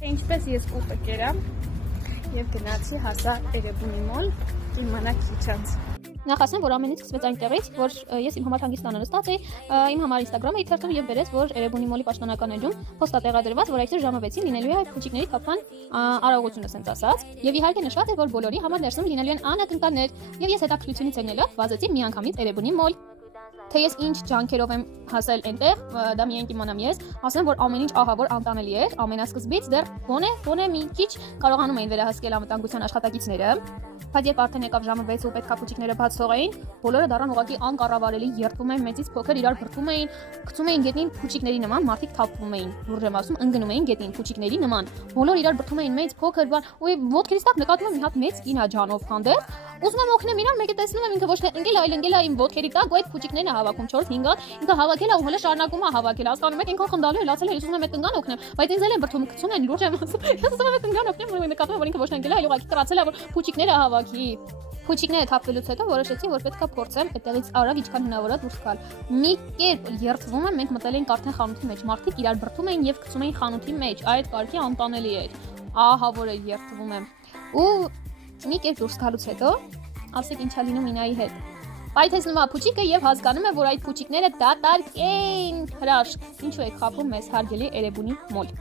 Ինչպես ես կուտը կերամ և գնացի հասա Էրեբունի մոլ իմանա քիչ անց։ Նախ ասեմ, որ ամենից սկսվեց այնտեղից, որ ես իմ համար հանգստանը նստած էի, իմ համար Instagram-ը թերթում եւ վերեց, որ Էրեբունի մոլի պաշտոնական էջում post է տեղադրված, որ այսօր ժամը 6-ին լինելու է այդ փուչիկների թափման արարողությունը, ասենց ասած։ Եվ իհարկե նշված է, որ բոլորի համար ներսում լինելու են անակնկալներ, եւ ես հետաքրքրությունից ելնելով վազեցի միանգամից Էրեբունի մոլ։ Թե ես ինչ ջանքերով եմ հասել այնտեղ, դա միայն կիմանամ ես, ասեմ, որ ամեն ինչ ահավոր անտանելի էր, ամենասկզբից դեռ գոնե մի քիչ կարողանում էին վերահսկել անվտանգության աշխատակիցները, բայց երբ արդեն եկավ ժամը 6 ու պետքա փուչիկները բաց թողեին, բոլորը դառան ուղղակի անկառավարելի, երդվում էին մեծից փոքր, իրար բրդում էին, գցում էին գետնին փուչիկների նման, մարդիկ թափվում էին, լուրջ եմ ասում, ընկնում էին գետնին փուչիկների նման, բոլորը իրար բրդում էին մեծ փոքր բան, ու ոտքերից տակ նկատում եմ մի հատ մեծ կինա ջանով հանդերձ, ուզում եմ օգնեմ իրան, մեկը տեսնում եմ ինքը ոչ թե ընկել, այլ ընկել է իմ ոտքերի տակ, ու այդ փուչիկներն է հավաքում 4-5 հատ, ինքը հավաքել է ու հələ շարունակում է հավաքել, հասկանում եք, ինքն խնդալու է, լացել է, ես ուզում եմ այդ ընկան օգնեմ, բայց ինձ էլ են բրդում, գցում են, լուրջ եմ ասում, ես ուզում եմ այդ ընկան օգնեմ, ու նկատում եմ, որ ինքը ոչ թե ընկել է, այլ ուղղակի կրացել է, որ փուչիկները հավաքի։ Փուչիկները թափվելուց հետո որոշեցի, որ պետքա փորձեմ այդտեղից արագ ինչքան հնարավոր է դուրս գալ։ Մի կերպ երդվում եմ, մենք մտել էինք արդեն խանութի մեջ, մարդիկ իրար բրդում էին եւ գցում էին խանութի մեջ, այդ կարգի անտանելի էր։ Ահա որ երդվում եմ։ Ու մի կերպ դուրս գալուց հետո ասեք ինչա լինում Ինայի հետ։ Պայթեցնում է փուչիկը եւ հասկանում է, որ այդ փուչիկները դատարկ են։ Հրաշք, ինչու եք խափում մեզ հարգելի Էրեբունի մոլ։